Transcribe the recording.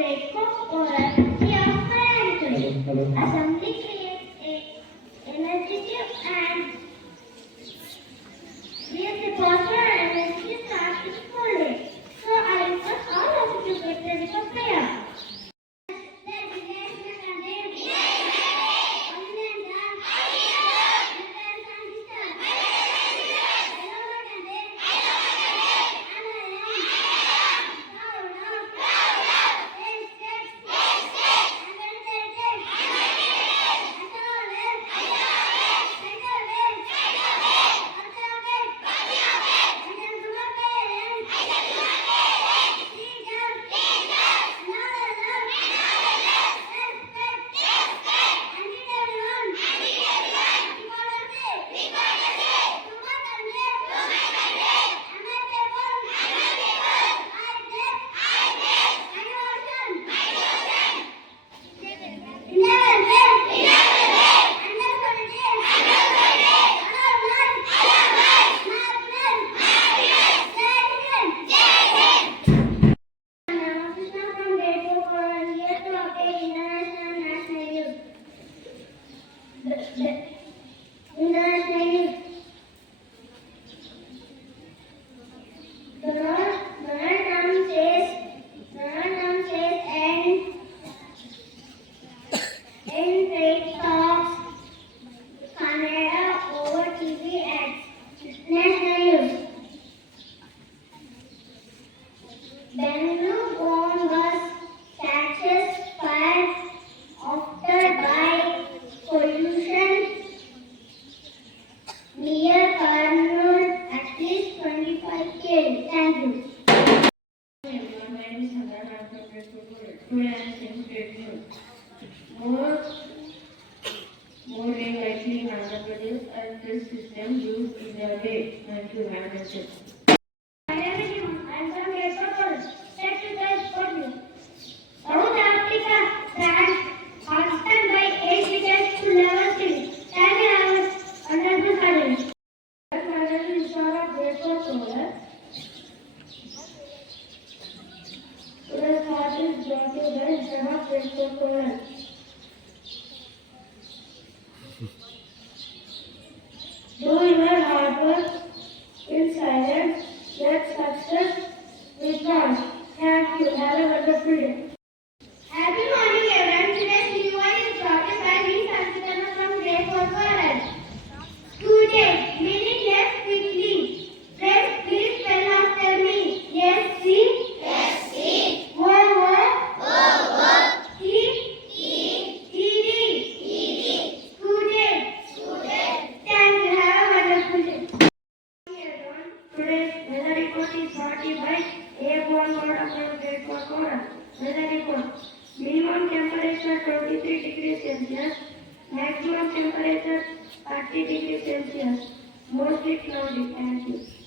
breakfast or a tea of parenting. Assembly creates a energetic and creates a positive energy start to school day. So I request all of you to get ready for prayer. Bennu Gong was catches fire after by pollution near Karnool at least 25 km. Thank you. Everyone, my name is Sandra. I am from grade 4. Today I am saying grade 4. More rain likely in Andhra Pradesh and this system used in their day. Thank you. Have a nice day. My name is Iman. I am from grade 4. Set to test for you. South Africa ranks constant by 8 wickets to level 3. Can you have it under the silence? My name is Ishara, grade 4. Today's class is brought to you by Ishara, grade 4. Do your hard work in silence, get success with joy. Thank you. Have a wonderful day. Happy morning, everyone. Today's new one is brought to you by me, Sanskritana from grade 4. Student, meaning yes, quickly. Friends, please spell after me. Yes, see. Yes, see. Today's weather report is brought to you by Airborne Board of Grade 4. Weather report. Minimum temperature 23 degrees Celsius. Maximum temperature 30 degrees Celsius. Mostly cloudy. Thank you.